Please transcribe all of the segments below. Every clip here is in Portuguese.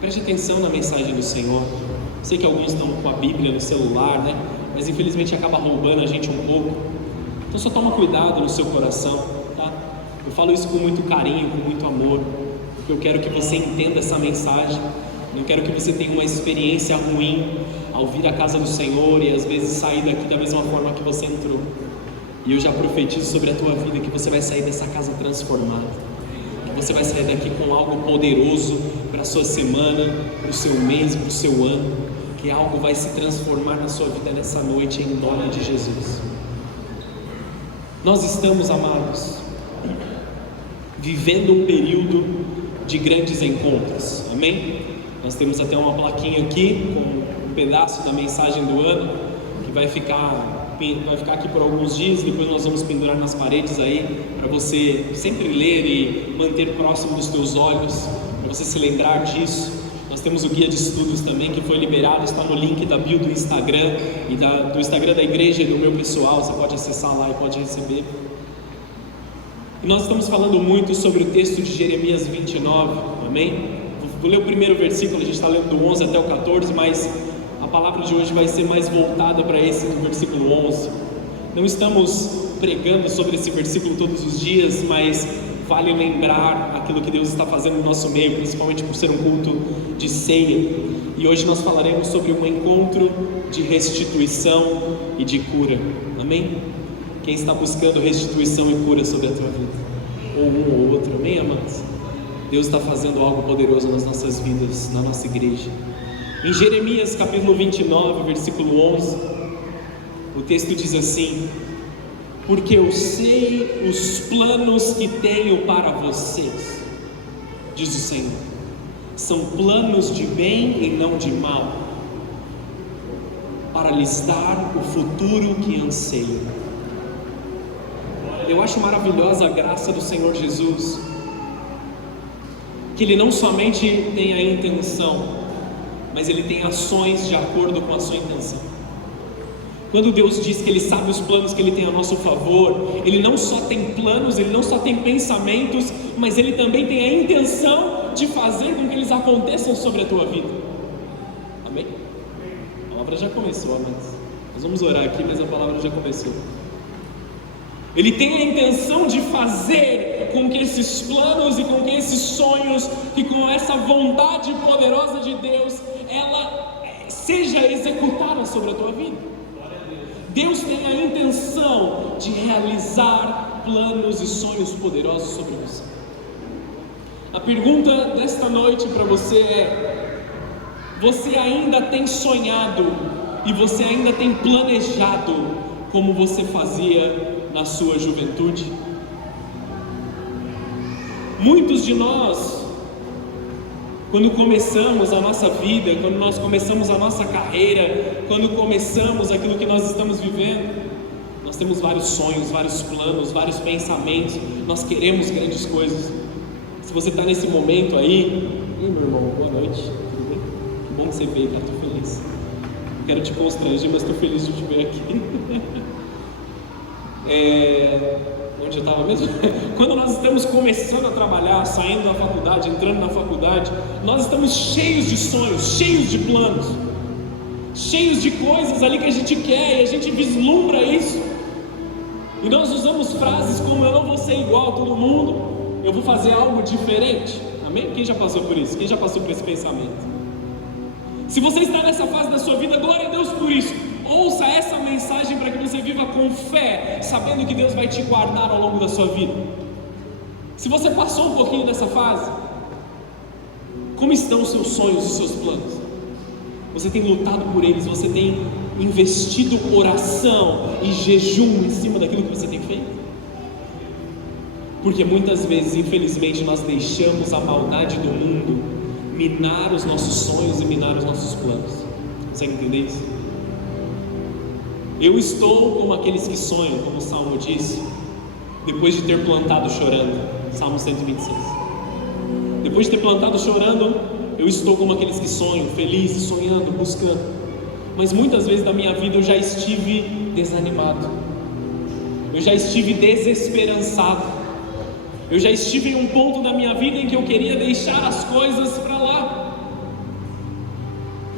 Preste atenção na mensagem do Senhor. Sei que alguns estão com a Bíblia no celular, né? Mas infelizmente acaba roubando a gente um pouco. Então só toma cuidado no seu coração, tá? Eu falo isso com muito carinho, com muito amor, porque eu quero que você entenda essa mensagem. Não quero que você tenha uma experiência ruim ao vir à casa do Senhor e às vezes sair daqui da mesma forma que você entrou. E eu já profetizo sobre a tua vida que você vai sair dessa casa transformada, que você vai sair daqui com algo poderoso para a sua semana, para o seu mês, para o seu ano, que algo vai se transformar na sua vida nessa noite, em nome de Jesus. Nós estamos, amados, vivendo um período de grandes encontros, amém? Nós temos até uma plaquinha aqui com um pedaço da mensagem do ano que vai ficar aqui por alguns dias. Depois nós vamos pendurar nas paredes aí para você sempre ler e manter próximo dos teus olhos, para você se lembrar disso. Nós temos o guia de estudos também que foi liberado, está no link da bio do Instagram e do Instagram da igreja e do meu pessoal. Você pode acessar lá e pode receber. E nós estamos falando muito sobre o texto de Jeremias 29, amém? Vou ler o primeiro versículo, a gente está lendo do 11 até o 14, mas a palavra de hoje vai ser mais voltada para esse do versículo 11. Não estamos pregando sobre esse versículo todos os dias, mas vale lembrar aquilo que Deus está fazendo no nosso meio, principalmente por ser um culto de ceia. E hoje nós falaremos sobre um encontro de restituição e de cura, amém? Quem está buscando restituição e cura sobre a tua vida, ou um ou outro, amém, amados? Deus está fazendo algo poderoso nas nossas vidas, na nossa igreja. Em Jeremias capítulo 29, versículo 11, o texto diz assim: porque eu sei os planos que tenho para vocês, diz o Senhor, são planos de bem e não de mal, para lhes dar o futuro que anseio. Eu acho maravilhosa a graça do Senhor Jesus, que Ele não somente tem a intenção, mas Ele tem ações de acordo com a sua intenção. Quando Deus diz que Ele sabe os planos que Ele tem a nosso favor, Ele não só tem planos, Ele não só tem pensamentos, mas Ele também tem a intenção de fazer com que eles aconteçam sobre a tua vida. Amém? A palavra já começou, amados. Nós vamos orar aqui, mas a palavra já começou. Ele tem a intenção de fazer com que esses planos e com que esses sonhos e com essa vontade poderosa de Deus, ela seja executada sobre a tua vida. Deus tem a intenção de realizar planos e sonhos poderosos sobre você. A pergunta desta noite para você é: você ainda tem sonhado e você ainda tem planejado como você fazia na sua juventude? Muitos de nós, quando começamos a nossa vida, quando nós começamos a nossa carreira, quando começamos aquilo que nós estamos vivendo, nós temos vários sonhos, vários planos, vários pensamentos, nós queremos grandes coisas. Se você está nesse momento aí, ei meu irmão, boa noite, tudo bem? Que bom que você veio, cara, estou feliz. Não quero te constranger, mas estou feliz de te ver aqui. Onde eu estava mesmo? Quando nós estamos começando a trabalhar, saindo da faculdade, entrando na faculdade, nós estamos cheios de sonhos, cheios de planos, cheios de coisas ali que a gente quer e a gente vislumbra isso. E nós usamos frases como: eu não vou ser igual a todo mundo, eu vou fazer algo diferente. Amém? Quem já passou por isso? Quem já passou por esse pensamento? Se você está nessa fase da sua vida, glória a Deus por isso. Ouça essa mensagem para que você viva com fé, sabendo que Deus vai te guardar ao longo da sua vida. Se você passou um pouquinho dessa fase, como estão os seus sonhos e os seus planos? Você tem lutado por eles? Você tem investido oração e jejum em cima daquilo que você tem feito? Porque muitas vezes, infelizmente, nós deixamos a maldade do mundo minar os nossos sonhos e minar os nossos planos. Você entende isso? Eu estou como aqueles que sonham, como o Salmo diz, depois de ter plantado chorando. Salmo 126. Depois de ter plantado chorando, eu estou como aqueles que sonham, felizes, sonhando, buscando. Mas muitas vezes na minha vida eu já estive desanimado, eu já estive desesperançado, eu já estive em um ponto da minha vida em que eu queria deixar as coisas para lá.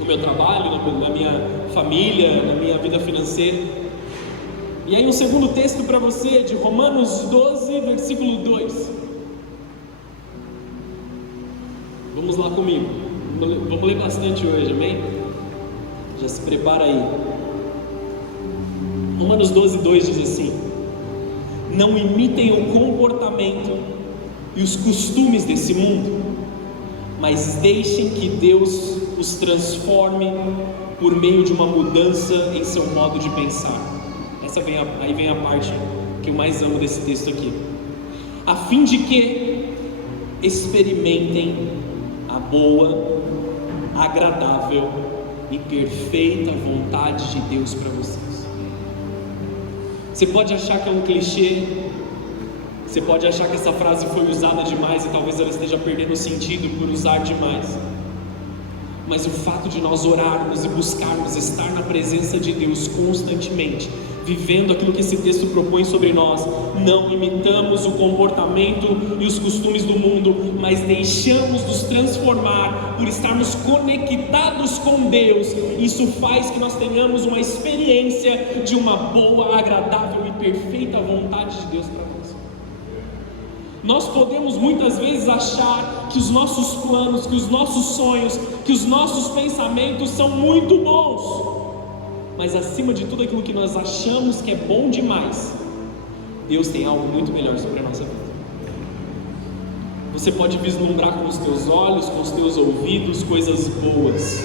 no meu trabalho, na minha família, na minha vida financeira. E aí um segundo texto para você, de Romanos 12, versículo 2. Vamos lá comigo, vamos ler bastante hoje, amém? Já se prepara aí. Romanos 12, 2 diz assim: não imitem o comportamento e os costumes desse mundo, mas deixem que Deus os transforme por meio de uma mudança em seu modo de pensar. Aí vem a parte que eu mais amo desse texto aqui. A fim de que experimentem a boa, agradável e perfeita vontade de Deus para vocês. Você pode achar que é um clichê, você pode achar que essa frase foi usada demais e talvez ela esteja perdendo sentido por usar demais. Mas o fato de nós orarmos e buscarmos estar na presença de Deus constantemente, vivendo aquilo que esse texto propõe sobre nós, não imitamos o comportamento e os costumes do mundo, mas deixamos nos transformar por estarmos conectados com Deus. Isso faz que nós tenhamos uma experiência de uma boa, agradável e perfeita vontade de Deus para nós. Nós podemos muitas vezes achar que os nossos planos, que os nossos sonhos, que os nossos pensamentos são muito bons, mas acima de tudo aquilo que nós achamos que é bom demais, Deus tem algo muito melhor sobre a nossa vida. Você pode vislumbrar com os teus olhos, com os teus ouvidos coisas boas,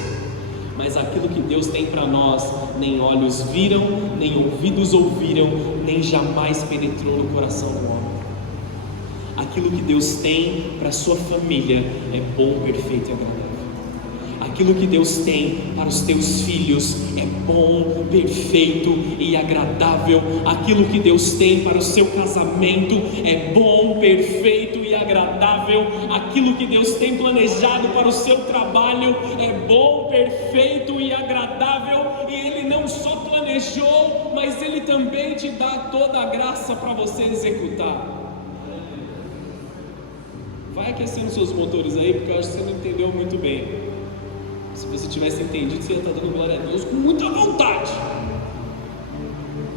mas aquilo que Deus tem para nós, nem olhos viram, nem ouvidos ouviram, nem jamais penetrou no coração do homem. Aquilo que Deus tem para a sua família é bom, perfeito e agradável. Aquilo que Deus tem para os teus filhos é bom, perfeito e agradável. Aquilo que Deus tem para o seu casamento é bom, perfeito e agradável. Aquilo que Deus tem planejado para o seu trabalho é bom, perfeito e agradável. E Ele não só planejou, mas Ele também te dá toda a graça para você executar. Vai aquecendo seus motores aí, porque eu acho que você não entendeu muito bem. Se você tivesse entendido, você ia estar dando glória a Deus com muita vontade.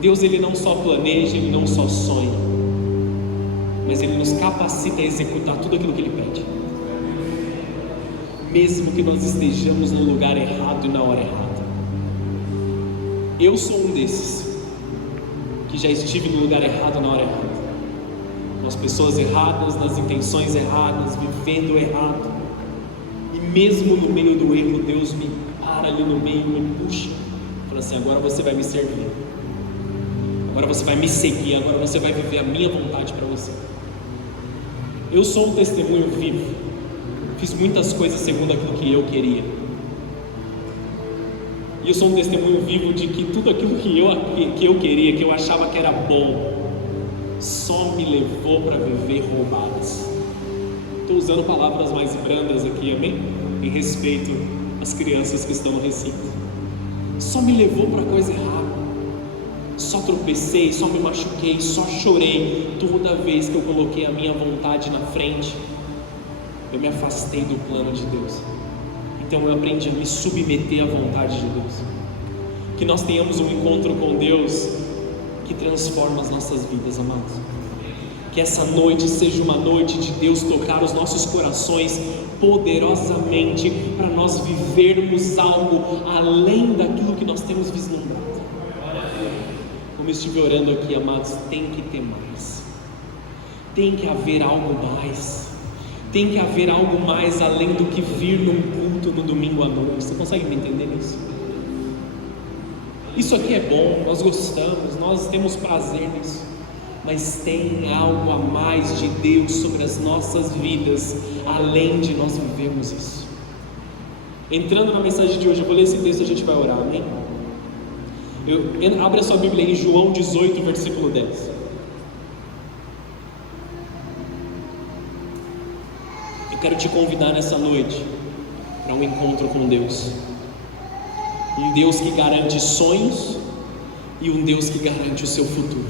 Deus, Ele não só planeja, Ele não só sonha, mas Ele nos capacita a executar tudo aquilo que Ele pede. Mesmo que nós estejamos no lugar errado e na hora errada. Eu sou um desses, que já estive no lugar errado na hora errada, com as pessoas erradas, nas intenções erradas, vivendo errado. E mesmo no meio do erro, Deus me para ali no meio, me puxa, fala assim: agora você vai me servir, agora você vai me seguir, agora você vai viver a minha vontade para você. Eu sou um testemunho vivo, fiz muitas coisas segundo aquilo que eu queria, e eu sou um testemunho vivo de que tudo aquilo que eu queria, que eu achava que era bom, só me levou para viver roubadas. Estou usando palavras mais brandas aqui, amém? Em respeito às crianças que estão no recinto. Só me levou para coisa errada. Só tropecei, só me machuquei, só chorei toda vez que eu coloquei a minha vontade na frente. Eu me afastei do plano de Deus. Então eu aprendi a me submeter à vontade de Deus. Que nós tenhamos um encontro com Deus que transforma as nossas vidas, amados. Que essa noite seja uma noite de Deus tocar os nossos corações poderosamente, para nós vivermos algo além daquilo que nós temos vislumbrado. Como eu estive orando aqui, amados, tem que ter mais. Tem que haver algo mais. Tem que haver algo mais além do que vir num culto no domingo à noite. Você consegue me entender nisso? Isso aqui é bom, nós gostamos, nós temos prazer nisso, mas tem algo a mais de Deus sobre as nossas vidas, além de nós vivermos isso. Entrando na mensagem de hoje, eu vou ler esse texto e a gente vai orar, amém? Abre a sua Bíblia em João 18, versículo 10. Eu quero te convidar nessa noite para um encontro com Deus. Um Deus que garante sonhos e um Deus que garante o seu futuro.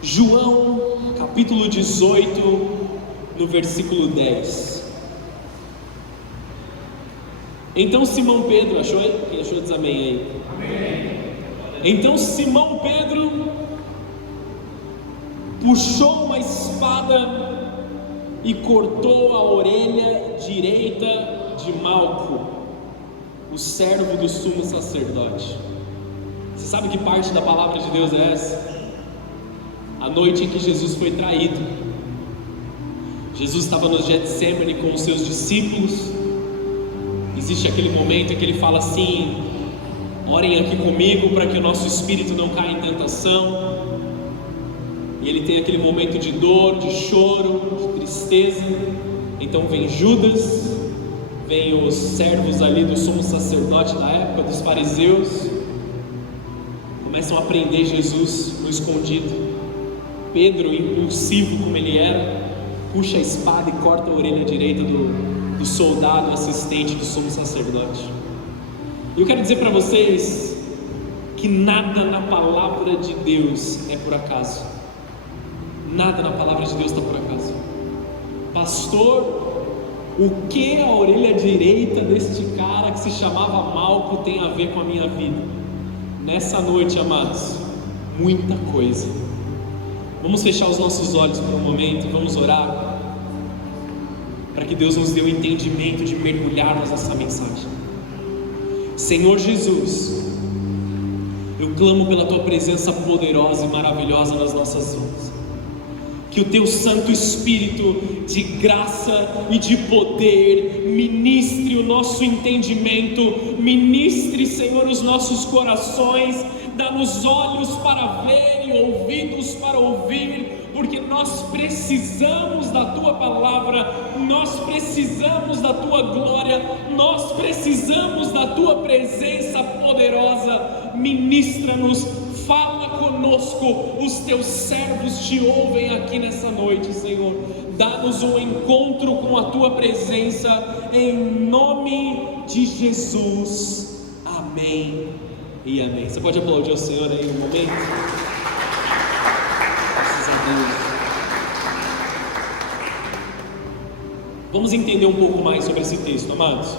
João capítulo 18, no versículo 10. Então Simão Pedro, achou aí? Quem achou diz amém aí. Amém. Então Simão Pedro puxou uma espada e cortou a orelha direita de Malco, o servo do sumo sacerdote. Você sabe que parte da palavra de Deus é essa? A noite em que Jesus foi traído. Jesus estava no Getsemane com os seus discípulos. Existe aquele momento em que ele fala assim: orem aqui comigo para que o nosso espírito não caia em tentação. E ele tem aquele momento de dor, de choro, de tristeza. Então vem Judas, vem os servos ali do sumo sacerdote da época, dos fariseus, começam a prender Jesus no escondido. Pedro, impulsivo como ele era, puxa a espada e corta a orelha direita do soldado assistente do sumo sacerdote. Eu quero dizer para vocês que nada na palavra de Deus é por acaso. Nada na palavra de Deus está por acaso. Pastor, o que a orelha direita deste cara que se chamava Malco tem a ver com a minha vida? Nessa noite, amados, muita coisa. Vamos fechar os nossos olhos por um momento e vamos orar para que Deus nos dê o entendimento de mergulharmos nessa mensagem. Senhor Jesus, eu clamo pela Tua presença poderosa e maravilhosa nas nossas vidas. Que o Teu Santo Espírito de graça e de poder ministre o nosso entendimento, ministre, Senhor, os nossos corações, dá-nos olhos para ver e ouvidos para ouvir, porque nós precisamos da Tua palavra, nós precisamos da Tua glória, nós precisamos da Tua presença poderosa. Ministra-nos, fala conosco, os Teus servos Te ouvem aqui nessa noite, Senhor. Dá-nos um encontro com a Tua presença, em nome de Jesus, amém e amém. Você pode aplaudir o Senhor aí um momento? Graças a Deus. Vamos entender um pouco mais sobre esse texto, amados.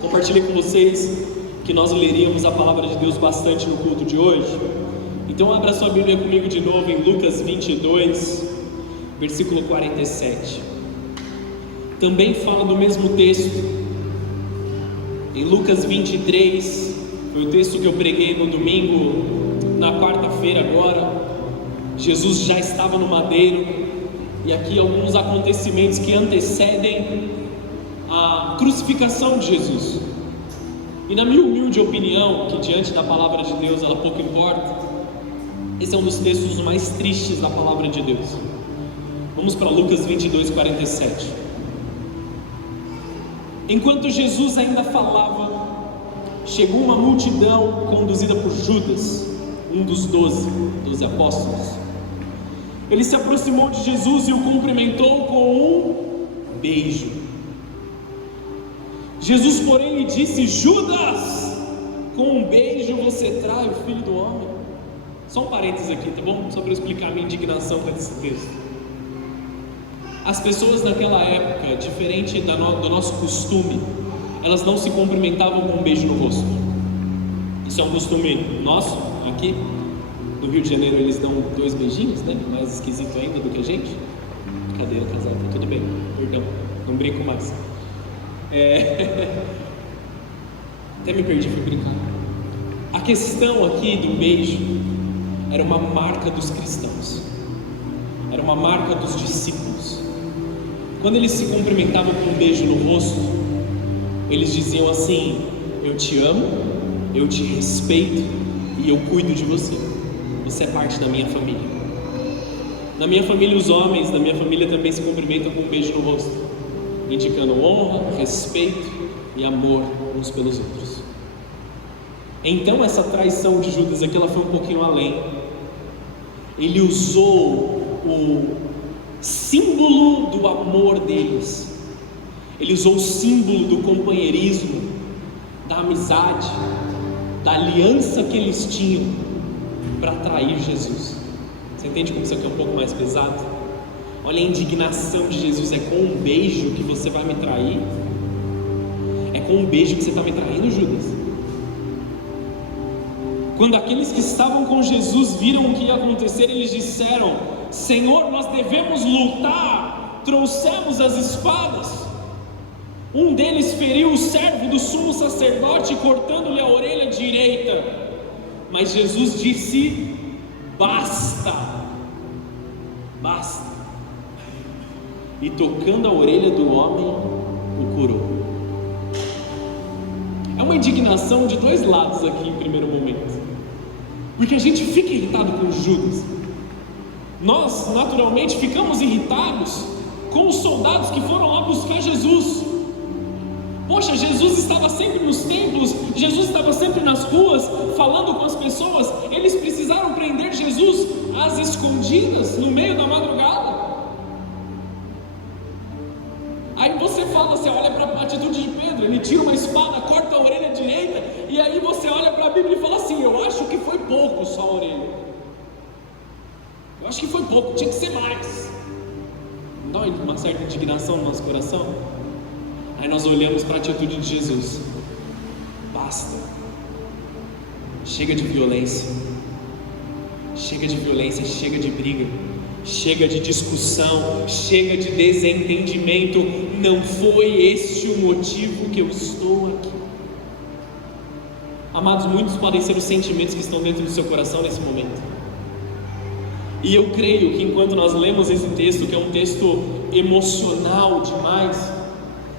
Compartilhei com vocês que nós leríamos a palavra de Deus bastante no culto de hoje. Então abra sua Bíblia comigo de novo em Lucas 22, versículo 47. Também fala do mesmo texto em Lucas 23, foi o texto que eu preguei no domingo, na quarta-feira agora. Jesus já estava no madeiro, e aqui alguns acontecimentos que antecedem a crucificação de Jesus. E na minha humilde opinião, que diante da palavra de Deus ela pouco importa, esse é um dos textos mais tristes da palavra de Deus. Vamos para Lucas 22, 47. Enquanto Jesus ainda falava, chegou uma multidão conduzida por Judas, um dos 12 apóstolos. Ele se aproximou de Jesus e o cumprimentou com um beijo. Jesus, porém, lhe disse: Judas, com um beijo você trai o Filho do Homem. Só um parênteses aqui, tá bom? Só para eu explicar a minha indignação com esse texto. As pessoas naquela época, diferente do nosso costume, elas não se cumprimentavam com um beijo no rosto. Isso é um costume nosso, aqui no Rio de Janeiro eles dão 2 beijinhos, né? Mais esquisito ainda do que a gente. Brincadeira, casal, tá tudo bem, perdão, não brinco mais. Até me perdi, fui brincar. A questão aqui do beijo era uma marca dos cristãos, era uma marca dos discípulos. Quando eles se cumprimentavam com um beijo no rosto, eles diziam assim: eu te amo, eu te respeito e eu cuido de você. Você é parte da minha família. Na minha família, os homens da minha família também se cumprimentam com um beijo no rosto, indicando honra, respeito e amor uns pelos outros. Então essa traição de Judas aqui, ela foi um pouquinho além. Ele usou o símbolo do amor deles, ele usou o símbolo do companheirismo, da amizade, da aliança que eles tinham para trair Jesus. Você entende como isso aqui é um pouco mais pesado? Olha a indignação de Jesus: é com um beijo que você vai me trair? É com um beijo que você está me traindo, Judas? Quando aqueles que estavam com Jesus viram o que ia acontecer, eles disseram: Senhor, nós devemos lutar, trouxemos as espadas. Um deles feriu o servo do sumo sacerdote, cortando-lhe a orelha direita. Mas Jesus disse: basta, basta. E tocando a orelha do homem, o curou. É uma indignação de dois lados aqui em primeiro momento, porque a gente fica irritado com Judas. Nós naturalmente ficamos irritados com os soldados que foram lá buscar Jesus. Poxa, Jesus estava sempre nos templos, Jesus estava sempre nas ruas, falando com as pessoas. Eles precisaram prender Jesus às escondidas, no meio da madrugada. Aí você fala, você olha para a atitude de Pedro, ele tira uma espada, corta a orelha direita, e aí você olha para a Bíblia e fala assim: eu acho que foi pouco só a orelha. Eu acho que foi pouco, tinha que ser mais. Não dá uma certa indignação no nosso coração? Aí nós olhamos para a atitude de Jesus: basta, chega de violência, chega de violência, chega de briga, chega de discussão, chega de desentendimento. Não foi este o motivo que eu estou aqui. Amados, muitos podem ser os sentimentos que estão dentro do seu coração nesse momento. E eu creio que enquanto nós lemos esse texto, que é um texto emocional demais,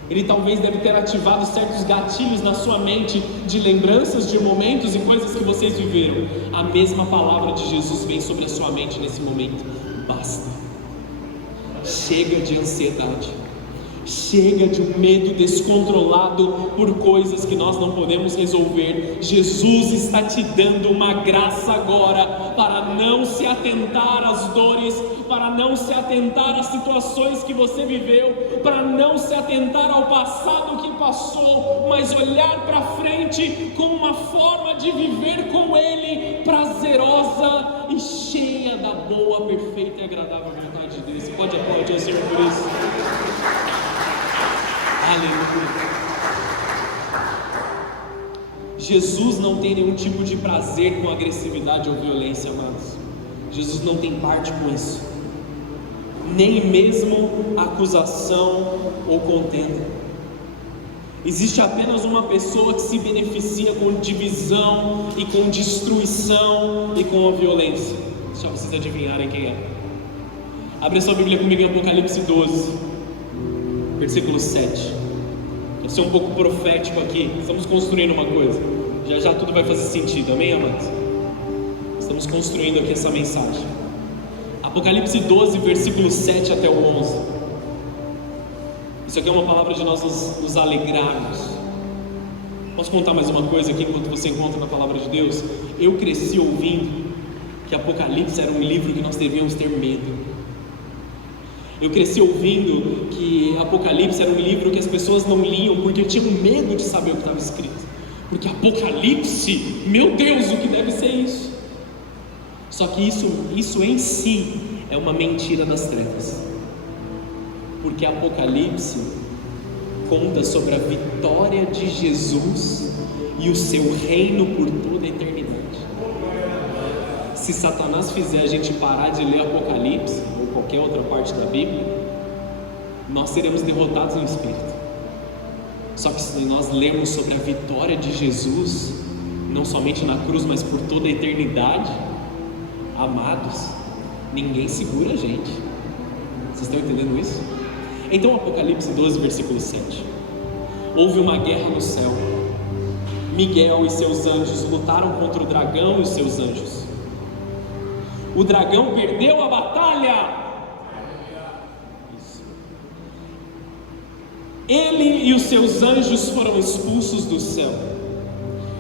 ele talvez deve ter ativado certos gatilhos na sua mente de lembranças de momentos e coisas que vocês viveram. A mesma palavra de Jesus vem sobre a sua mente nesse momento: basta, chega de ansiedade, chega de um medo descontrolado por coisas que nós não podemos resolver. Jesus está te dando uma graça agora para não se atentar às dores, para não se atentar às situações que você viveu, para não se atentar ao passado que passou, mas olhar para frente com uma forma de viver com Ele, prazerosa e cheia da boa, perfeita e agradável vontade dele. Você pode aplaudir ao Senhor por isso? Aleluia. Jesus não tem nenhum tipo de prazer com agressividade ou violência, amados. Jesus não tem parte com isso, nem mesmo acusação ou contenda. Existe apenas uma pessoa que se beneficia com divisão e com destruição e com a violência. Deixa vocês adivinharem quem é. Abre sua Bíblia comigo em Apocalipse 12, versículo 7. Vou ser um pouco profético aqui. Estamos construindo uma coisa, já já tudo vai fazer sentido, amém, amados? Estamos construindo aqui essa mensagem. Apocalipse 12, versículo 7 até o 11. Isso aqui é uma palavra de nós nos alegrarmos. Posso contar mais uma coisa aqui enquanto você encontra na palavra de Deus? Eu cresci ouvindo que Apocalipse era um livro que nós devíamos ter medo. Eu cresci ouvindo que Apocalipse era um livro que as pessoas não liam porque tinham medo de saber o que estava escrito. Porque Apocalipse, meu Deus, o que deve ser isso? Só que isso em si é uma mentira das trevas. Porque Apocalipse conta sobre a vitória de Jesus e o seu reino por toda a eternidade. Se Satanás fizer a gente parar de ler Apocalipse ou qualquer outra parte da Bíblia, nós seremos derrotados no Espírito. Só que se nós lermos sobre a vitória de Jesus, não somente na cruz, mas por toda a eternidade, amados, ninguém segura a gente. Vocês estão entendendo isso? Então Apocalipse 12, versículo 7. Houve uma guerra no céu. Miguel e seus anjos lutaram contra o dragão e os seus anjos. O dragão perdeu a batalha. Isso. Ele e os seus anjos foram expulsos do céu.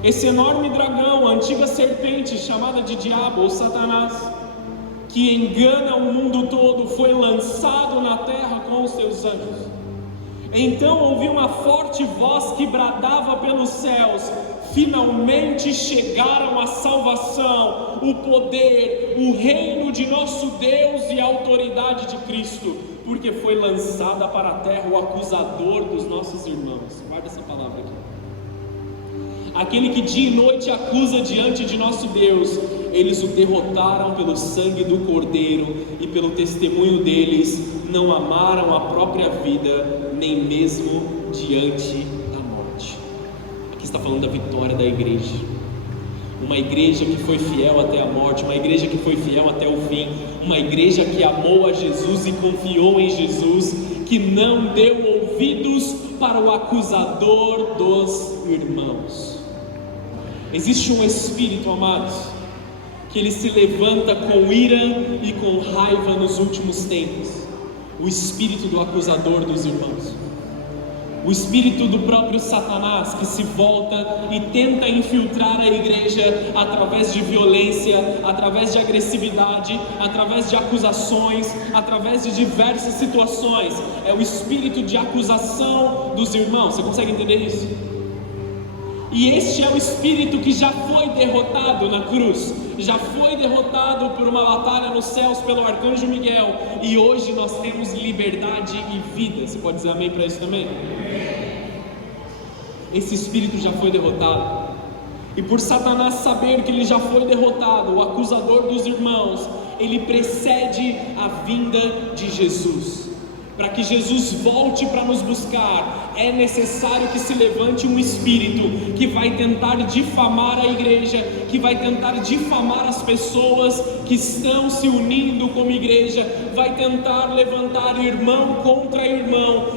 Esse enorme dragão, a antiga serpente chamada de diabo ou Satanás, que engana o mundo todo, foi lançado na terra com os seus anjos. Então ouvi uma forte voz que bradava pelos céus: finalmente chegaram a salvação, o poder, o reino de nosso Deus e a autoridade de Cristo, porque foi lançada para a terra o acusador dos nossos irmãos. Guarda essa palavra aqui. Aquele que dia e noite acusa diante de nosso Deus. Eles o derrotaram pelo sangue do Cordeiro e pelo testemunho deles. Não amaram a própria vida, nem mesmo diante da morte. Aqui está falando da vitória da igreja. Uma igreja que foi fiel até a morte, uma igreja que foi fiel até o fim, uma igreja que amou a Jesus e confiou em Jesus, que não deu ouvidos para o acusador dos irmãos. Existe um espírito, amados, que ele se levanta com ira e com raiva nos últimos tempos. O espírito do acusador dos irmãos. O espírito do próprio Satanás, que se volta e tenta infiltrar a igreja através de violência, através de agressividade, através de acusações, através de diversas situações. É o espírito de acusação dos irmãos. Você consegue entender isso? E este é o espírito que já foi derrotado na cruz, já foi derrotado por uma batalha nos céus pelo arcanjo Miguel, e hoje nós temos liberdade e vida. Você pode dizer amém para isso também? Esse espírito já foi derrotado, e por Satanás saber que ele já foi derrotado, o acusador dos irmãos, ele precede a vinda de Jesus. Para que Jesus volte para nos buscar, é necessário que se levante um espírito que vai tentar difamar a igreja, que vai tentar difamar as pessoas que estão se unindo como igreja, vai tentar levantar irmão contra irmão,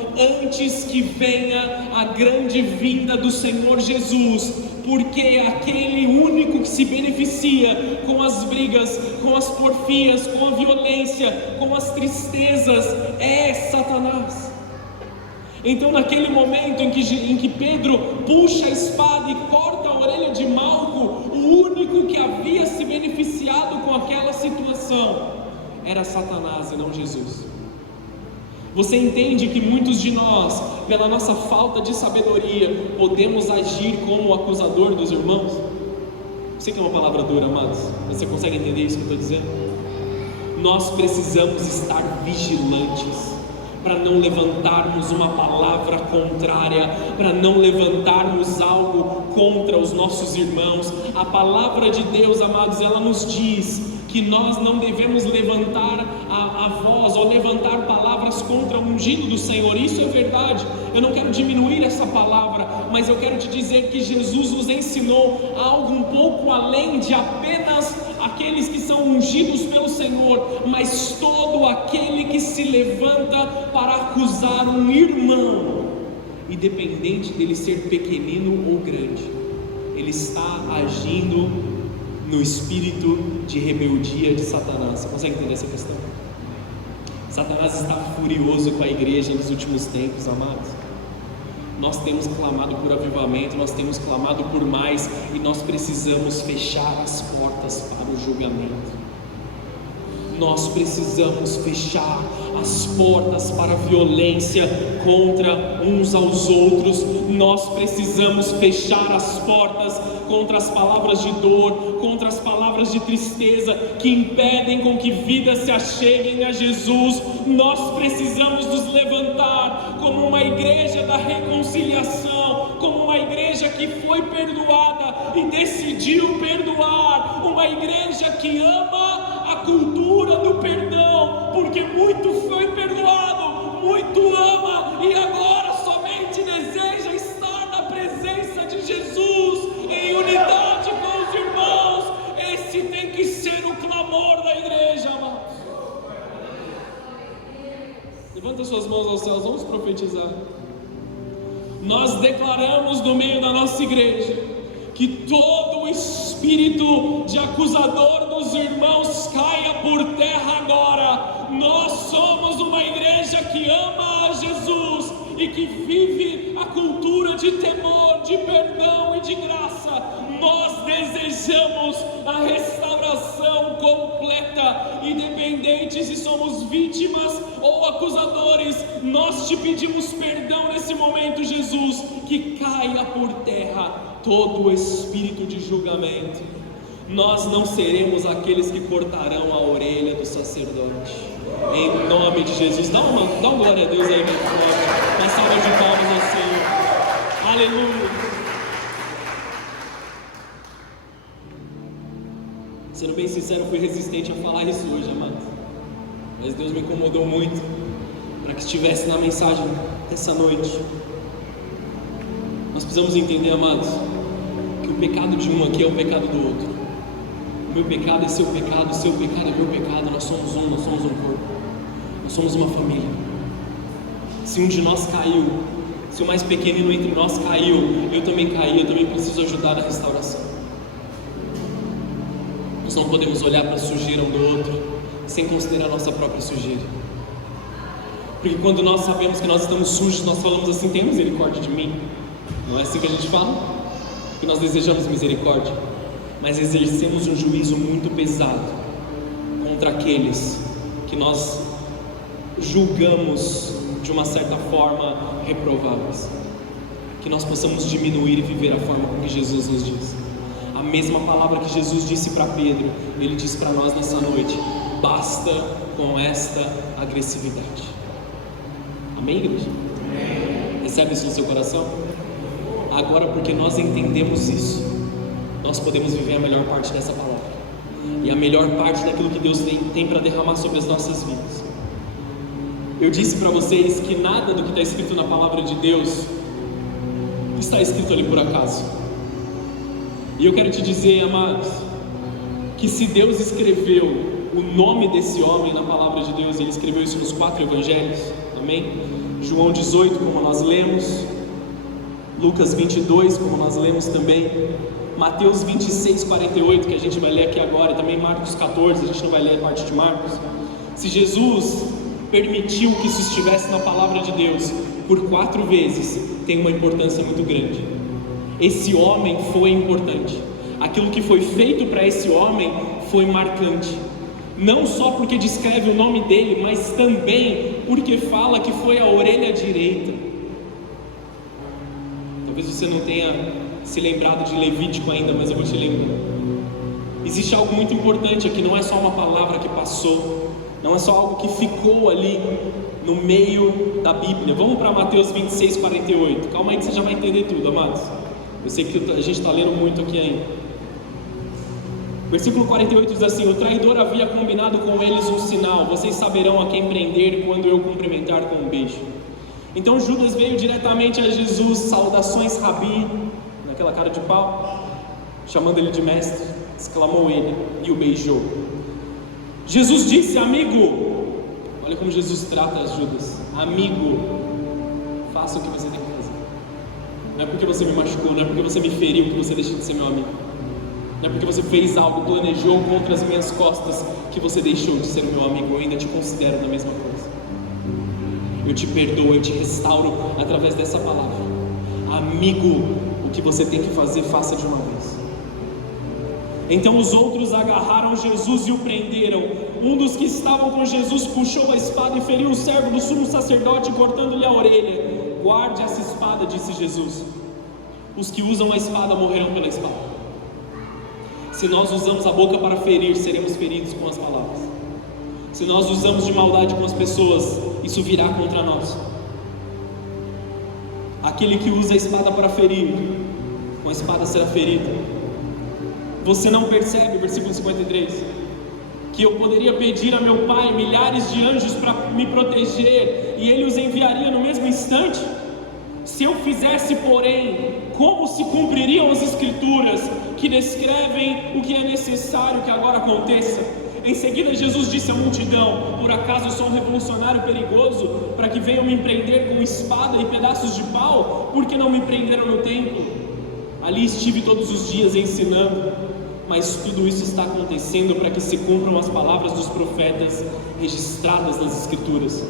antes que venha a grande vinda do Senhor Jesus. Porque aquele único que se beneficia com as brigas, com as porfias, com a violência, com as tristezas, é Satanás. Então naquele momento em que Pedro puxa a espada e corta a orelha de Malco, o único que havia se beneficiado com aquela situação era Satanás e não Jesus. Você entende que muitos de nós, pela nossa falta de sabedoria, podemos agir como o acusador dos irmãos? Eu sei que é uma palavra dura, amados, mas você consegue entender isso que eu estou dizendo? Nós precisamos estar vigilantes, para não levantarmos uma palavra contrária, para não levantarmos algo contra os nossos irmãos. A palavra de Deus, amados, ela nos diz que nós não devemos levantar a voz ou levantar palavras contra o ungido do Senhor. Isso é verdade, eu não quero diminuir essa palavra, mas eu quero te dizer que Jesus nos ensinou algo um pouco além de apenas aqueles que são ungidos pelo Senhor, mas todo aquele que se levanta para acusar um irmão, independente dele ser pequenino ou grande, ele está agindo no espírito de rebeldia de Satanás. Você consegue entender essa questão? Satanás está furioso com a igreja nos últimos tempos, amados. Nós temos clamado por avivamento, nós temos clamado por mais, e nós precisamos fechar as portas para o julgamento. Nós precisamos fechar as portas para a violência contra uns aos outros. Nós precisamos fechar as portas contra as palavras de dor, contra as palavras de tristeza que impedem com que vidas se acheguem a Jesus. Nós precisamos nos levantar como uma igreja da reconciliação, como uma igreja que foi perdoada e decidiu perdoar, uma igreja que ama a cultura do perdão, porque muito foi perdoado, muito ama e agora somente deseja estar na presença de Jesus em unidade com os irmãos. Esse tem que ser o clamor da igreja, amados. Levanta suas mãos aos céus, vamos profetizar. Nós declaramos no meio da nossa igreja que todo o espírito de acusador dos irmãos caia por terra agora. Nós somos uma igreja que ama a Jesus e que vive a cultura de temor, de perdão e de graça. Nós desejamos a restauração completa, independente se somos vítimas ou acusadores. Nós te pedimos perdão nesse momento, Jesus, que caia por terra todo o espírito de julgamento. Nós não seremos aqueles que cortarão a orelha do sacerdote. Em nome de Jesus. Dá uma glória a Deus aí, meu irmão. Uma salva de palmas ao Senhor. Aleluia. Sendo bem sincero, fui resistente a falar isso hoje, amados. Mas Deus me incomodou muito para que estivesse na mensagem dessa noite. Nós precisamos entender, amados, que o pecado de um aqui é o pecado do outro. O meu pecado é seu pecado, o seu pecado é meu pecado. Nós somos um corpo. Nós somos uma família. Se um de nós caiu, se o mais pequenino entre nós caiu, eu também caí, eu também preciso ajudar na restauração. Nós não podemos olhar para a sujeira um do outro sem considerar a nossa própria sujeira. Porque quando nós sabemos que nós estamos sujos, nós falamos assim: tem misericórdia de mim. Não é assim que a gente fala? Porque nós desejamos misericórdia, mas exercemos um juízo muito pesado contra aqueles que nós julgamos de uma certa forma reprováveis. Que nós possamos diminuir e viver a forma com que Jesus nos diz. A mesma palavra que Jesus disse para Pedro, Ele diz para nós nessa noite: basta com esta agressividade. Amém, igreja? Amém. Recebe isso no seu coração? Agora, porque nós entendemos isso, nós podemos viver a melhor parte dessa palavra e a melhor parte daquilo que Deus tem para derramar sobre as nossas vidas. Eu disse para vocês que nada do que está escrito na palavra de Deus está escrito ali por acaso. E eu quero te dizer, amados, que se Deus escreveu o nome desse homem na palavra de Deus, Ele escreveu isso nos 4 evangelhos, amém? João 18, como nós lemos, Lucas 22, como nós lemos também, Mateus 26, 48, que a gente vai ler aqui agora, também Marcos 14, a gente não vai ler a parte de Marcos. Se Jesus permitiu que isso estivesse na palavra de Deus por 4 vezes, tem uma importância muito grande. Esse homem foi importante. Aquilo que foi feito para esse homem foi marcante. Não só porque descreve o nome dele, mas também porque fala que foi a orelha direita. Talvez você não tenha se lembrado de Levítico ainda, mas eu vou te lembrar. Existe algo muito importante aqui, não é só uma palavra que passou, não é só algo que ficou ali no meio da Bíblia. Vamos para Mateus 26, 48. Calma aí que você já vai entender tudo, amados. Eu sei que a gente está lendo muito aqui ainda. Versículo 48 diz assim: o traidor havia combinado com eles um sinal: vocês saberão a quem prender quando eu cumprimentar com um beijo. Então Judas veio diretamente a Jesus: saudações, Rabi, naquela cara de pau, chamando ele de mestre, exclamou ele e o beijou. Jesus disse: amigo. Olha como Jesus trata Judas: amigo, faça o que você tem que fazer. Não é porque você me machucou, não é porque você me feriu que você deixa de ser meu amigo. Não é porque você fez algo, planejou contra as minhas costas, que você deixou de ser meu amigo. Eu ainda te considero da mesma coisa. Eu te perdoo, eu te restauro através dessa palavra. Amigo, o que você tem que fazer, faça de uma vez. Então os outros agarraram Jesus e o prenderam. Um dos que estavam com Jesus puxou a espada e feriu o servo do sumo sacerdote, cortando-lhe a orelha. Guarde essa espada, disse Jesus. Os que usam a espada morrerão pela espada. Se nós usamos a boca para ferir, seremos feridos com as palavras. Se nós usamos de maldade com as pessoas, isso virá contra nós. Aquele que usa a espada para ferir, com a espada será ferido. Você não percebe, versículo 53, que eu poderia pedir a meu Pai milhares de anjos para me proteger, e Ele os enviaria no mesmo instante? Se eu fizesse, porém, como se cumpririam as Escrituras, que descrevem o que é necessário que agora aconteça? Em seguida Jesus disse à multidão: por acaso eu sou um revolucionário perigoso, para que venham me prender com espada e pedaços de pau? Por que não me prenderam no templo? Ali estive todos os dias ensinando, mas tudo isso está acontecendo para que se cumpram as palavras dos profetas registradas nas Escrituras.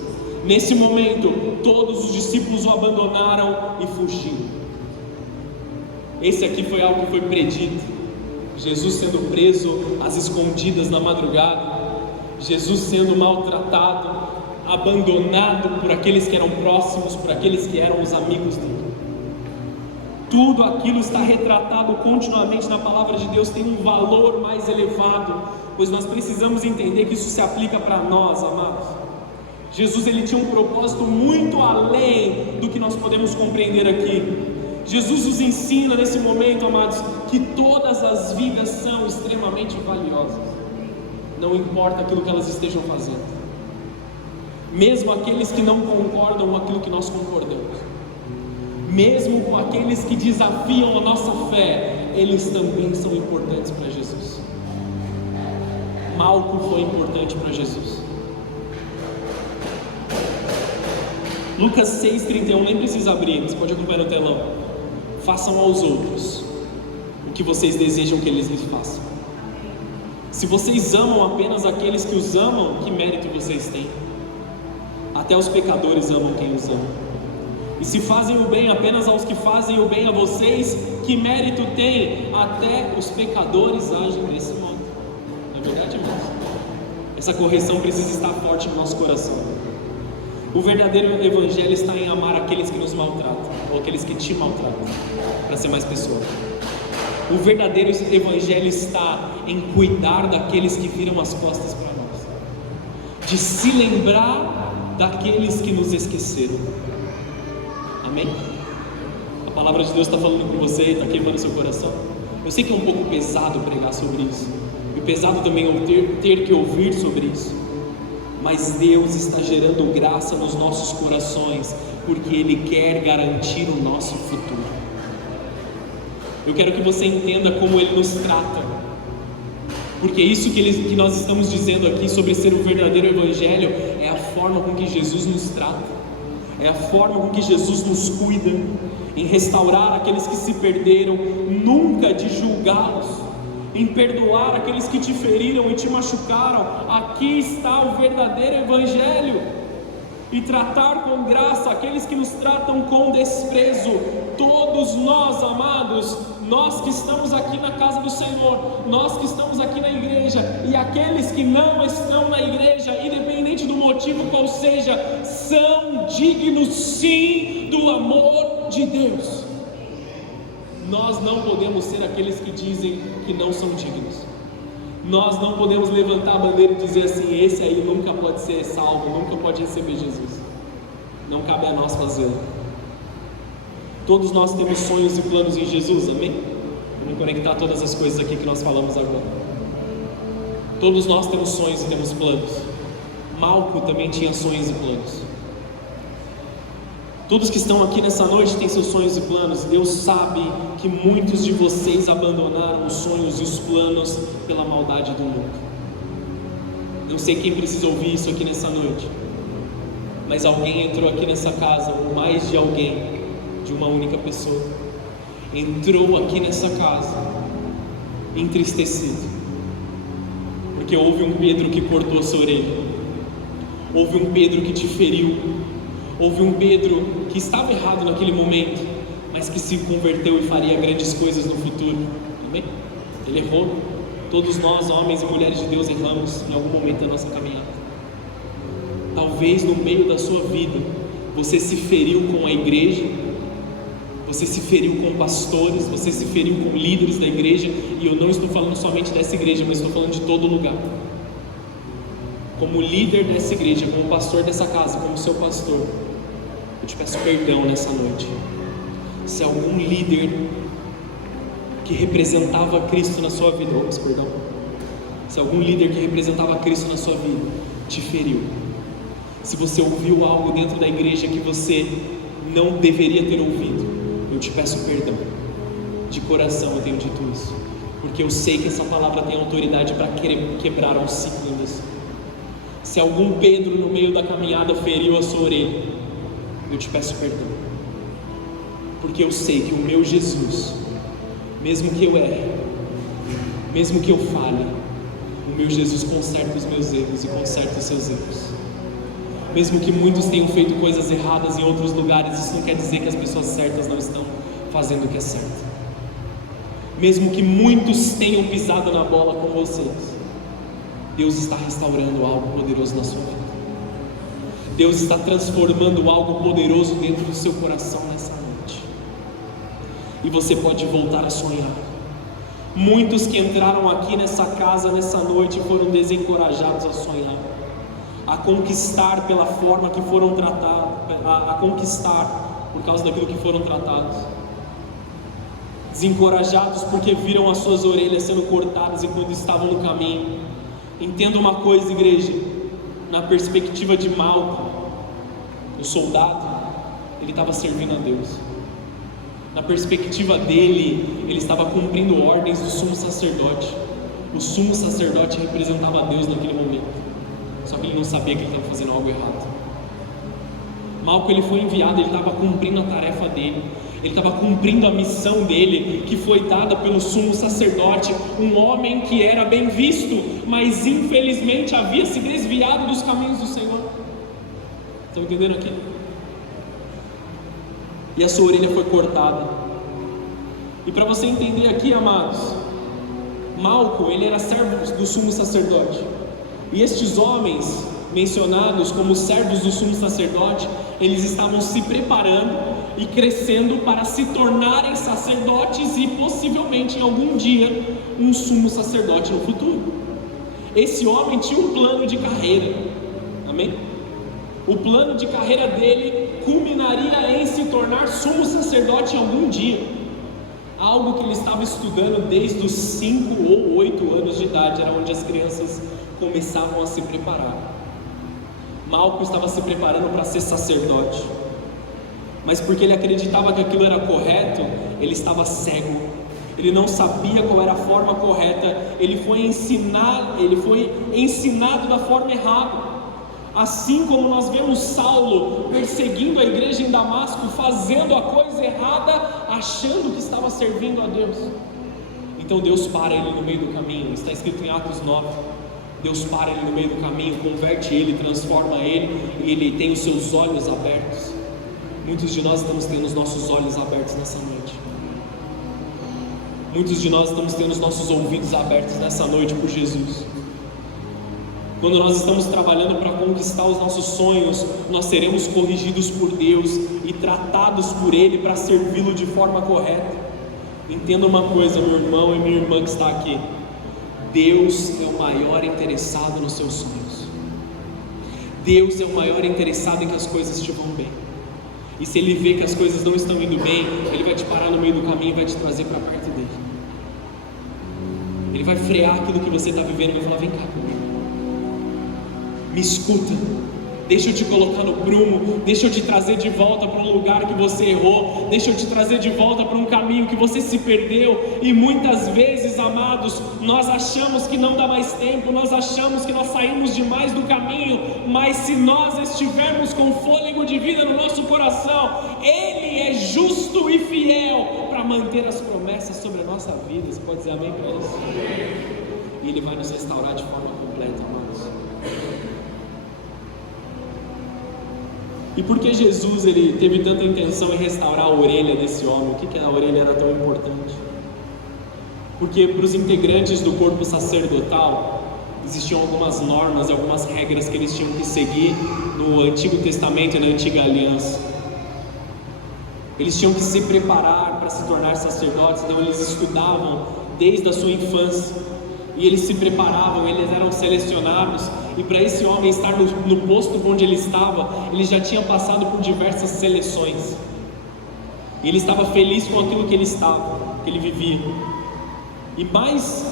Nesse momento, todos os discípulos o abandonaram e fugiram. Esse aqui foi algo que foi predito. Jesus sendo preso às escondidas na madrugada, Jesus sendo maltratado, abandonado por aqueles que eram próximos, por aqueles que eram os amigos dele. Tudo aquilo está retratado continuamente na palavra de Deus, tem um valor mais elevado, pois nós precisamos entender que isso se aplica para nós, amados. Jesus, ele tinha um propósito muito além do que nós podemos compreender aqui. Jesus nos ensina nesse momento, amados, que todas as vidas são extremamente valiosas, não importa aquilo que elas estejam fazendo, mesmo aqueles que não concordam com aquilo que nós concordamos, mesmo com aqueles que desafiam a nossa fé, eles também são importantes para Jesus. Malco foi importante para Jesus. Lucas 6,31, nem precisa abrir, você pode acompanhar no telão. Façam aos outros o que vocês desejam que eles lhes façam. Se vocês amam apenas aqueles que os amam, que mérito vocês têm? Até os pecadores amam quem os ama. E se fazem o bem apenas aos que fazem o bem a vocês, que mérito tem? Até os pecadores agem desse modo. Não é verdade, irmãos? Essa correção precisa estar forte no nosso coração. O verdadeiro evangelho está em amar aqueles que nos maltratam, ou aqueles que te maltratam, para ser mais pessoal. O verdadeiro evangelho está em cuidar daqueles que viram as costas para nós, de se lembrar daqueles que nos esqueceram. Amém? A palavra de Deus está falando com você, está queimando seu coração. Eu sei que é um pouco pesado pregar sobre isso, e pesado também ter que ouvir sobre isso, mas Deus está gerando graça nos nossos corações, porque Ele quer garantir o nosso futuro. Eu quero que você entenda como Ele nos trata, porque isso que nós estamos dizendo aqui sobre ser o verdadeiro evangelho é a forma com que Jesus nos trata, é a forma com que Jesus nos cuida, em restaurar aqueles que se perderam, nunca de julgá-los, em perdoar aqueles que te feriram e te machucaram. Aqui está o verdadeiro evangelho. E tratar com graça aqueles que nos tratam com desprezo. Todos nós, amados, nós que estamos aqui na casa do Senhor, nós que estamos aqui na igreja, e aqueles que não estão na igreja, independente do motivo qual seja, são dignos sim do amor de Deus. Nós não podemos ser aqueles que dizem que não são dignos. Nós não podemos levantar a bandeira e dizer assim: esse aí nunca pode ser salvo, nunca pode receber Jesus. Não cabe a nós fazê-lo. Todos nós temos sonhos e planos em Jesus, amém? Vamos conectar todas as coisas aqui que nós falamos agora. Todos nós temos sonhos e temos planos. Malco também tinha sonhos e planos. Todos que estão aqui nessa noite têm seus sonhos e planos. Deus sabe que muitos de vocês abandonaram os sonhos e os planos pela maldade do mundo. Não sei quem precisa ouvir isso aqui nessa noite, mas alguém entrou aqui nessa casa, ou mais de alguém, de uma única pessoa, entrou aqui nessa casa entristecido, porque houve um Pedro que cortou sua orelha, houve um Pedro que te feriu, houve um Pedro que estava errado naquele momento, mas que se converteu e faria grandes coisas no futuro. Amém? Ele errou. Todos nós, homens e mulheres de Deus, erramos em algum momento da nossa caminhada. Talvez no meio da sua vida você se feriu com a igreja, você se feriu com pastores, você se feriu com líderes da igreja, e eu não estou falando somente dessa igreja, mas estou falando de todo lugar. Como líder dessa igreja, como pastor dessa casa, como seu pastor, eu te peço perdão nessa noite. Se algum líder que representava Cristo na sua vida, se algum líder que representava Cristo na sua vida te feriu, se você ouviu algo dentro da igreja que você não deveria ter ouvido, eu te peço perdão. De coração eu tenho dito isso, porque eu sei que essa palavra tem autoridade para quebrar aos segundos. Se algum Pedro no meio da caminhada feriu a sua orelha, eu te peço perdão, porque eu sei que o meu Jesus, mesmo que eu erre, mesmo que eu falhe, o meu Jesus conserta os meus erros e conserta os seus erros. Mesmo que muitos tenham feito coisas erradas em outros lugares, isso não quer dizer que as pessoas certas não estão fazendo o que é certo. Mesmo que muitos tenham pisado na bola com vocês, Deus está restaurando algo poderoso na sua vida. Deus está transformando algo poderoso dentro do seu coração nessa noite. E você pode voltar a sonhar. Muitos que entraram aqui nessa casa, nessa noite, foram desencorajados a sonhar, a conquistar pela forma que foram tratados, a conquistar por causa daquilo que foram tratados. Desencorajados porque viram as suas orelhas sendo cortadas enquanto estavam no caminho. Entenda uma coisa, igreja, na perspectiva de Malco, o soldado, ele estava servindo a Deus. Na perspectiva dele, ele estava cumprindo ordens do sumo sacerdote. O sumo sacerdote representava a Deus naquele momento, só que ele não sabia que ele estava fazendo algo errado. Malco, ele foi enviado, ele estava cumprindo a tarefa dele, ele estava cumprindo a missão dele, que foi dada pelo sumo sacerdote, um homem que era bem visto, mas infelizmente havia se desviado dos caminhos do Senhor. Estão entendendo aqui? E a sua orelha foi cortada. E para você entender aqui, amados, Malco, ele era servo do sumo sacerdote, e estes homens mencionados como servos do sumo sacerdote, eles estavam se preparando e crescendo para se tornarem sacerdotes e possivelmente em algum dia um sumo sacerdote no futuro. Esse homem tinha um plano de carreira, amém? O plano de carreira dele culminaria em se tornar sumo sacerdote em algum dia, algo que ele estava estudando desde os 5 ou 8 anos de idade, era onde as crianças começavam a se preparar. Malco estava se preparando para ser sacerdote, mas porque ele acreditava que aquilo era correto, ele estava cego, ele não sabia qual era a forma correta, ele foi ensinado da forma errada. Assim como nós vemos Saulo perseguindo a igreja em Damasco, fazendo a coisa errada, achando que estava servindo a Deus. Então Deus para ele no meio do caminho, está escrito em Atos 9, Deus para ele no meio do caminho, converte ele, transforma ele, e ele tem os seus olhos abertos. Muitos de nós estamos tendo os nossos olhos abertos nessa noite. Muitos de nós estamos tendo os nossos ouvidos abertos nessa noite por Jesus. Quando nós estamos trabalhando para conquistar os nossos sonhos, nós seremos corrigidos por Deus e tratados por Ele para servi-lo de forma correta. Entenda uma coisa, meu irmão e minha irmã que está aqui: Deus é o maior interessado nos seus sonhos. Deus é o maior interessado em que as coisas te vão bem. E se Ele vê que as coisas não estão indo bem, Ele vai te parar no meio do caminho e vai te trazer para perto dele. Ele vai frear aquilo que você está vivendo e vai falar: vem cá comigo, me escuta, deixa eu te colocar no prumo, deixa eu te trazer de volta para um lugar que você errou, deixa eu te trazer de volta para um caminho que você se perdeu. E muitas vezes, amados, nós achamos que não dá mais tempo, nós achamos que nós saímos demais do caminho, mas se nós estivermos com fôlego de vida no nosso coração, Ele é justo e fiel para manter as promessas sobre a nossa vida. Você pode dizer amém para isso? E Ele vai nos restaurar de forma completa, amados. E por que Jesus ele teve tanta intenção em restaurar a orelha desse homem? O que a orelha era tão importante? Porque para os integrantes do corpo sacerdotal existiam algumas normas, algumas regras que eles tinham que seguir no Antigo Testamento e na Antiga Aliança. Eles tinham que se preparar para se tornar sacerdotes, então eles estudavam desde a sua infância, e eles se preparavam, eles eram selecionados, e para esse homem estar no posto onde ele estava, ele já tinha passado por diversas seleções, e ele estava feliz com aquilo que ele estava, que ele vivia.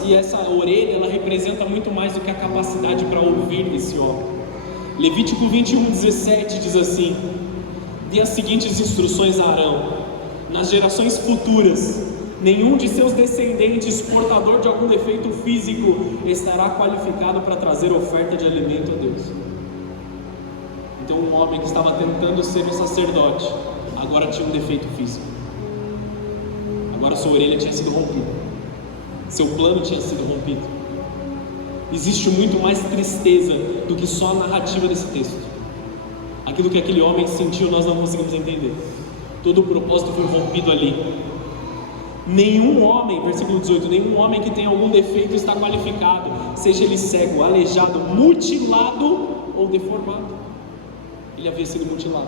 E essa orelha, ela representa muito mais do que a capacidade para ouvir desse homem. Levítico 21:17 diz assim: dê as seguintes instruções a Arão: nas gerações futuras, nenhum de seus descendentes portador de algum defeito físico estará qualificado para trazer oferta de alimento a Deus. Então um homem que estava tentando ser um sacerdote, agora tinha um defeito físico. Agora sua orelha tinha sido rompida, seu plano tinha sido rompido. Existe muito mais tristeza do que só a narrativa desse texto. Aquilo que aquele homem sentiu nós não conseguimos entender. Todo o propósito foi rompido ali. Nenhum homem, versículo 18, nenhum homem que tenha algum defeito está qualificado, seja ele cego, aleijado, mutilado ou deformado. Ele havia sido mutilado.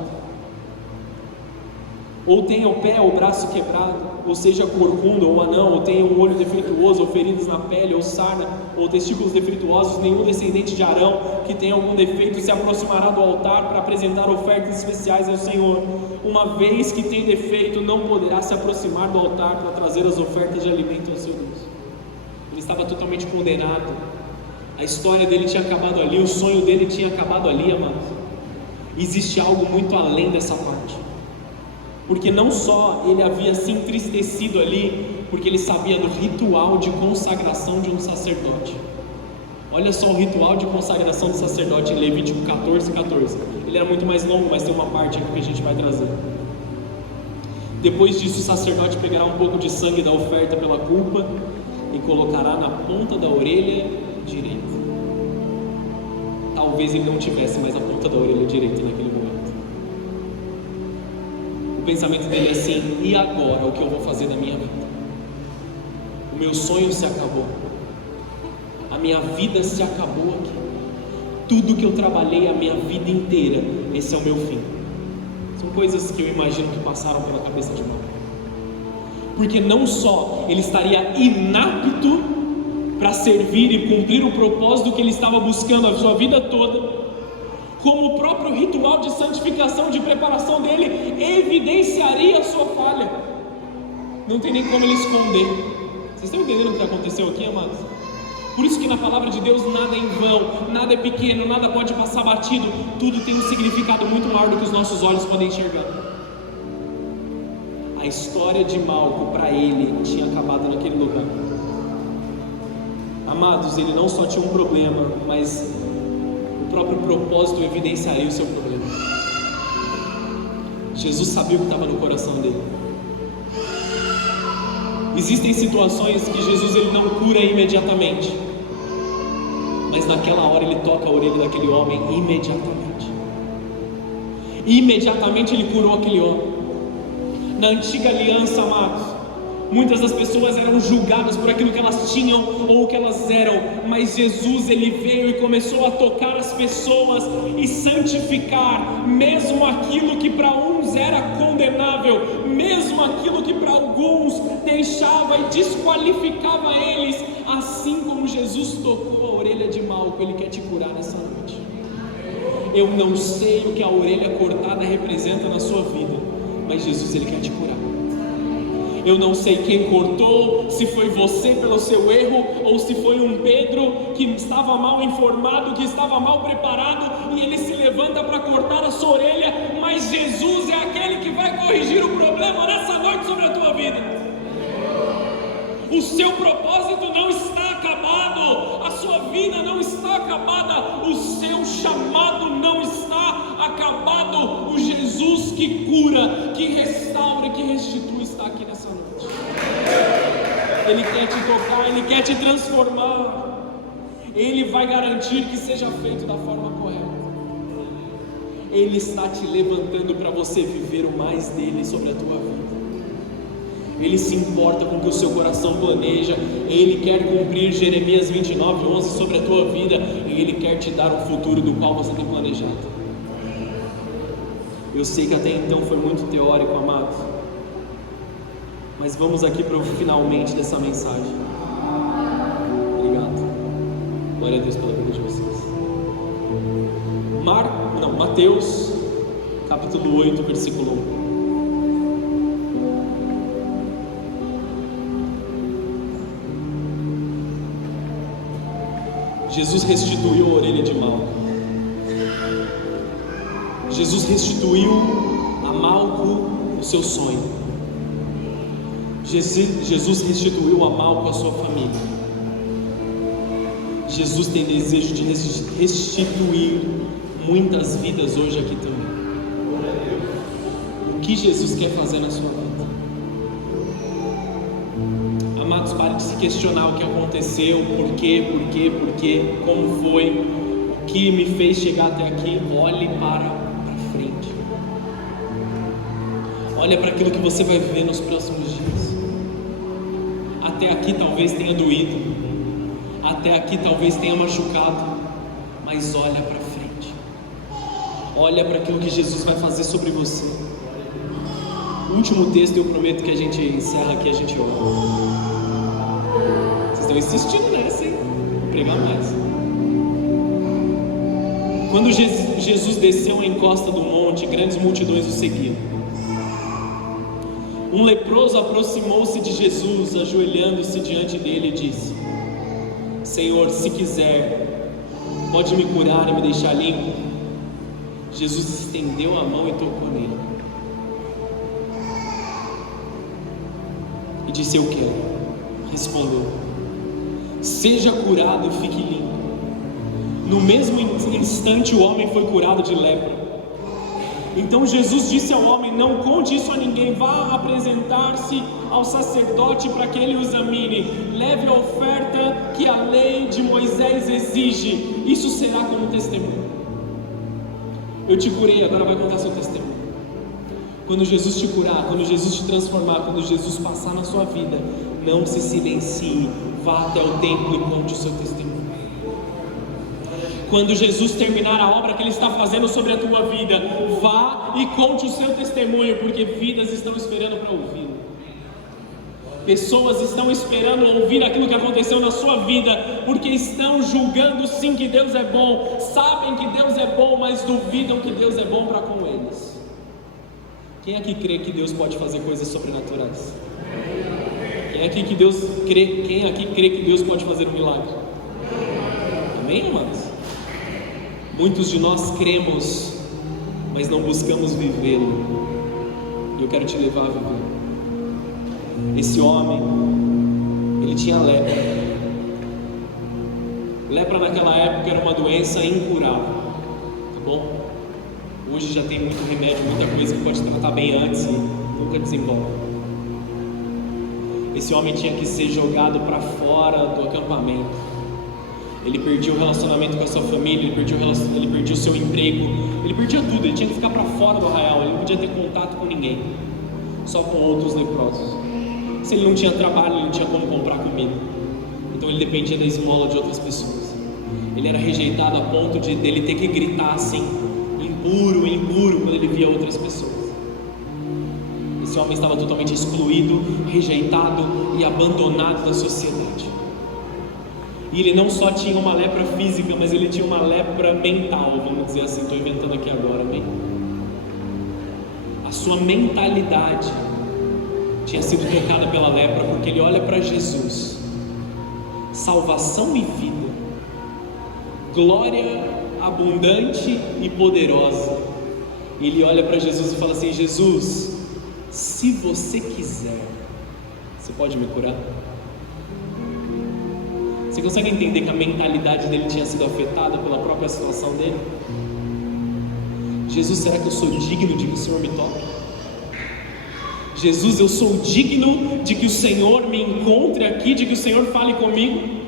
ou tenha o pé ou o braço quebrado, ou seja corcunda ou anão, ou tenha um olho defeituoso, ou feridas na pele, ou sarna, ou testículos defeituosos, nenhum descendente de Arão que tenha algum defeito se aproximará do altar para apresentar ofertas especiais ao Senhor. Uma vez que tem defeito, não poderá se aproximar do altar para trazer as ofertas de alimento ao seu Deus. Ele estava totalmente condenado. A história dele tinha acabado ali, o sonho dele tinha acabado ali, amados. Existe algo muito além dessa parte. Porque não só ele havia se entristecido ali, porque ele sabia do ritual de consagração de um sacerdote. Olha só o ritual de consagração do sacerdote em Levítico 14:14. Ele era muito mais longo, mas tem uma parte aqui que a gente vai trazer. Depois disso, o sacerdote pegará um pouco de sangue da oferta pela culpa e colocará na ponta da orelha direita. Talvez ele não tivesse mais a ponta da orelha direita naquele momento. O pensamento dele é assim: e agora o que eu vou fazer na minha vida? O meu sonho se acabou, a minha vida se acabou aqui, tudo que eu trabalhei a minha vida inteira, esse é o meu fim. São coisas que eu imagino que passaram pela cabeça de Marco, porque não só ele estaria inapto para servir e cumprir o propósito que ele estava buscando a sua vida toda, como o próprio ritual de santificação, de preparação dele, evidenciaria a sua falha. Não tem nem como ele esconder. Vocês estão entendendo o que aconteceu aqui, amados? Por isso que na palavra de Deus nada é em vão, nada é pequeno, nada pode passar batido, tudo tem um significado muito maior do que os nossos olhos podem enxergar. A história de Malco para ele tinha acabado naquele lugar. Amados, ele não só tinha um problema, mas o próprio propósito evidenciaria o seu problema. Jesus sabia o que estava no coração dele. Existem situações que Jesus ele não cura imediatamente, mas naquela hora ele toca a orelha daquele homem imediatamente. Imediatamente ele curou aquele homem. Na antiga aliança, amados, muitas das pessoas eram julgadas por aquilo que elas tinham ou o que elas eram, mas Jesus ele veio e começou a tocar as pessoas e santificar, mesmo aquilo que para uns era condenável, mesmo aquilo que para alguns deixava e desqualificava eles, assim como Jesus tocou a orelha de Malco, ele quer te curar nessa noite. Eu não sei o que a orelha cortada representa na sua vida, mas Jesus ele quer te curar. Eu não sei quem cortou, se foi você pelo seu erro, ou se foi um Pedro que estava mal informado, que estava mal preparado, e ele se levanta para cortar a sua orelha, mas Jesus é aquele que vai corrigir o problema nessa noite sobre a tua vida. O seu propósito não está acabado, a sua vida não está acabada, o seu chamado não está acabado. O Jesus que cura, que restaura, que restitui está aqui nessa noite. Ele quer te tocar, ele quer te transformar, ele vai garantir que seja feito da forma correta. Ele está te levantando para você viver o mais dele sobre a tua vida. Ele se importa com o que o seu coração planeja. Ele quer cumprir Jeremias 29:11 sobre a tua vida, e Ele quer te dar um futuro do qual você tem planejado. Eu sei que até então foi muito teórico, amados, mas vamos aqui para o finalmente dessa mensagem. Obrigado. Glória a Deus pela vida de vocês. Mateus capítulo 8, versículo 1. Jesus restituiu a orelha de Malco. Jesus restituiu a Malco o seu sonho. Jesus restituiu a Malco a sua família. Jesus tem desejo de restituir muitas vidas hoje aqui também. O que Jesus quer fazer na sua vida? Amados, pare de se questionar o que aconteceu, por quê, como foi, o que me fez chegar até aqui. Olhe para frente. Olha para aquilo que você vai viver nos próximos dias. Até aqui talvez tenha doído, até aqui talvez tenha machucado, mas olha para frente. Olha para aquilo que Jesus vai fazer sobre você. último texto, eu prometo que a gente encerra aqui, a gente ora. Vocês estão insistindo nessa, hein? Vou pregar mais. Quando Jesus desceu à encosta do monte, grandes multidões o seguiam. Um leproso aproximou-se de Jesus, ajoelhando-se diante dele, e disse: Senhor, se quiser, pode me curar e me deixar limpo. Jesus estendeu a mão e tocou nele e disse: Eu quero. Respondeu: Seja curado e fique limpo. No mesmo instante o homem foi curado de lepra. Então Jesus disse ao homem: Não conte isso a ninguém, vá apresentar-se ao sacerdote para que ele o examine. Leve a oferta que a lei de Moisés exige, isso será como testemunho. Eu te curei, agora vai contar seu testemunho. Quando Jesus te curar, quando Jesus te transformar, quando Jesus passar na sua vida, não se silencie, vá até o templo e conte o seu testemunho. Quando Jesus terminar a obra que Ele está fazendo sobre a tua vida, vá e conte o seu testemunho, porque vidas estão esperando para ouvi-lo. Pessoas estão esperando ouvir aquilo que aconteceu na sua vida, porque estão julgando sim que Deus é bom, sabem que Deus é bom, mas duvidam que Deus é bom para com eles. Quem aqui crê que Deus pode fazer coisas sobrenaturais? Quem aqui crê que Deus pode fazer um milagre? Amém, amados? Muitos de nós cremos, mas não buscamos vivê-lo. E eu quero te levar a viver. Esse homem, ele tinha lepra. Lepra naquela época era uma doença incurável, tá bom? Hoje já tem muito remédio, muita coisa que pode tratar bem antes e nunca desenvolve. Esse homem tinha que ser jogado para fora do acampamento. Ele perdia o relacionamento com a sua família, ele perdia o seu emprego, ele perdia tudo, ele tinha que ficar para fora do arraial, ele não podia ter contato com ninguém, só com outros leprosos. Se ele não tinha trabalho, ele não tinha como comprar comida, então ele dependia da esmola de outras pessoas. Ele era rejeitado a ponto de dele ter que gritar assim: impuro, impuro, quando ele via outras pessoas. Esse homem estava totalmente excluído, rejeitado e abandonado da sociedade. E ele não só tinha uma lepra física, mas ele tinha uma lepra mental, vamos dizer assim, estou inventando aqui agora, amém? A sua mentalidade tinha sido tocada pela lepra, porque ele olha para Jesus, salvação e vida, glória abundante e poderosa. E ele olha para Jesus e fala assim: Jesus, se você quiser, você pode me curar? Você consegue entender que a mentalidade dele tinha sido afetada pela própria situação dele? Jesus, será que eu sou digno de que o Senhor me toque? Jesus, eu sou digno de que o Senhor me encontre aqui, de que o Senhor fale comigo?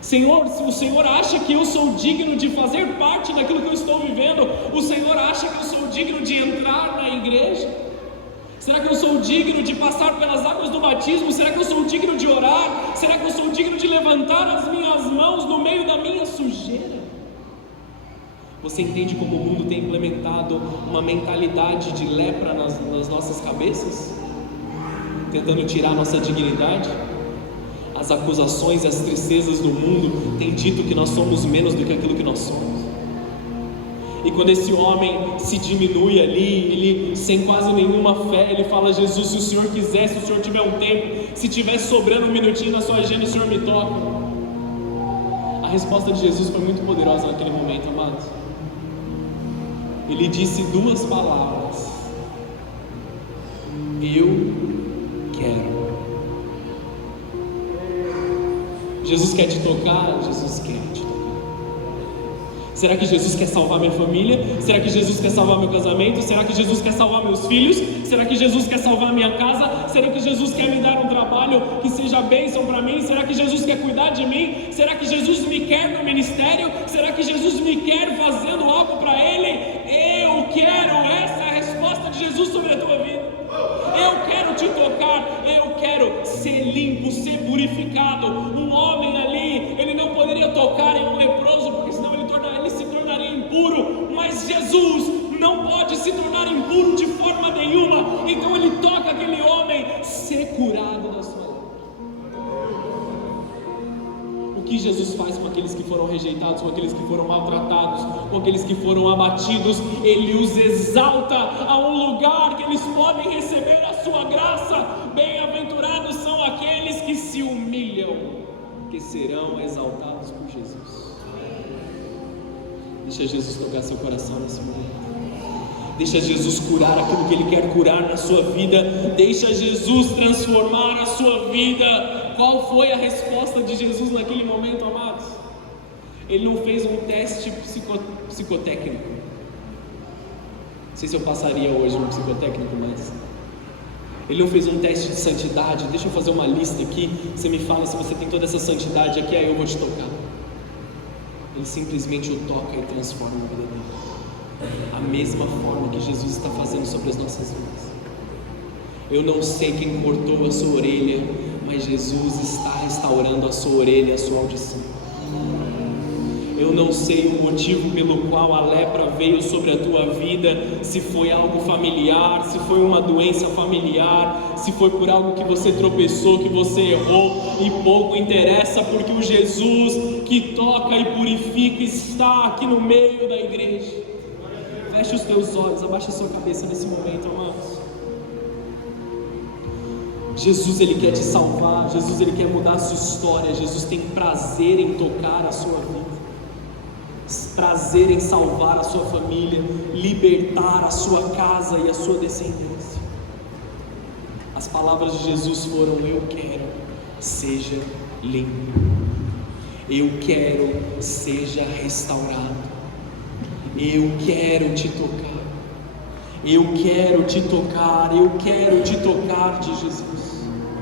Senhor, se o Senhor acha que eu sou digno de fazer parte daquilo que eu estou vivendo, o Senhor acha que eu sou digno de entrar na igreja? Será que eu sou digno de passar pelas águas do batismo? Será que eu sou digno de orar? Será que eu sou digno de levantar as minhas mãos no meio da minha sujeira? Você entende como o mundo tem implementado uma mentalidade de lepra nas nossas cabeças? Tentando tirar a nossa dignidade? As acusações e as tristezas do mundo têm dito que nós somos menos do que aquilo que nós somos. E quando esse homem se diminui ali, ele sem quase nenhuma fé, ele fala: Jesus, se o Senhor quiser, se o Senhor tiver um tempo, se tiver sobrando um minutinho na sua agenda, o Senhor me toca. A resposta de Jesus foi muito poderosa naquele momento, amados. Ele disse duas palavras: eu quero. Jesus quer te tocar? Jesus quer te tocar. Será que Jesus quer salvar minha família? Será que Jesus quer salvar meu casamento? Será que Jesus quer salvar meus filhos? Será que Jesus quer salvar minha casa? Será que Jesus quer me dar um trabalho que seja bênção para mim? Será que Jesus quer cuidar de mim? Será que Jesus me quer no ministério? Será que Jesus me quer fazendo algo para Ele? Eu quero. Essa é a resposta de Jesus sobre a tua vida. Eu quero te tocar, eu quero ser limpo, ser purificado. Um homem ali, ele não poderia tocar em um leproso, porque senão ele se tornaria impuro. Mas Jesus não pode se tornar impuro de forma nenhuma. Então ele toca foram rejeitados, com aqueles que foram maltratados, com aqueles que foram abatidos. Ele os exalta a um lugar que eles podem receber a sua graça. Bem-aventurados são aqueles que se humilham, que serão exaltados por Jesus. Deixa Jesus tocar seu coração nesse momento. Deixa Jesus curar aquilo que Ele quer curar na sua vida. Deixa Jesus transformar a sua vida. Qual foi a resposta de Jesus naquele momento, amados? Ele não fez um teste psicotécnico. Não sei se eu passaria hoje no psicotécnico, mas Ele não fez um teste de santidade. Deixa eu fazer uma lista aqui. Você me fala se você tem toda essa santidade aqui, aí eu vou te tocar. Ele simplesmente o toca e transforma a vida dele. A mesma forma que Jesus está fazendo sobre as nossas vidas. Eu não sei quem cortou a sua orelha, mas Jesus está restaurando a sua orelha, a sua audição. Eu não sei o motivo pelo qual a lepra veio sobre a tua vida, se foi algo familiar, se foi uma doença familiar, se foi por algo que você tropeçou, que você errou, e pouco interessa, porque o Jesus que toca e purifica está aqui no meio da igreja. Feche os teus olhos, abaixa a sua cabeça nesse momento, amados. Jesus, Ele quer te salvar. Jesus, Ele quer mudar a sua história. Jesus tem prazer em tocar a sua vida, prazer em salvar a sua família, libertar a sua casa e a sua descendência. As palavras de Jesus foram: eu quero, seja limpo. Eu quero, seja restaurado. Eu quero te tocar. Eu quero te tocar. Eu quero te tocar de Jesus.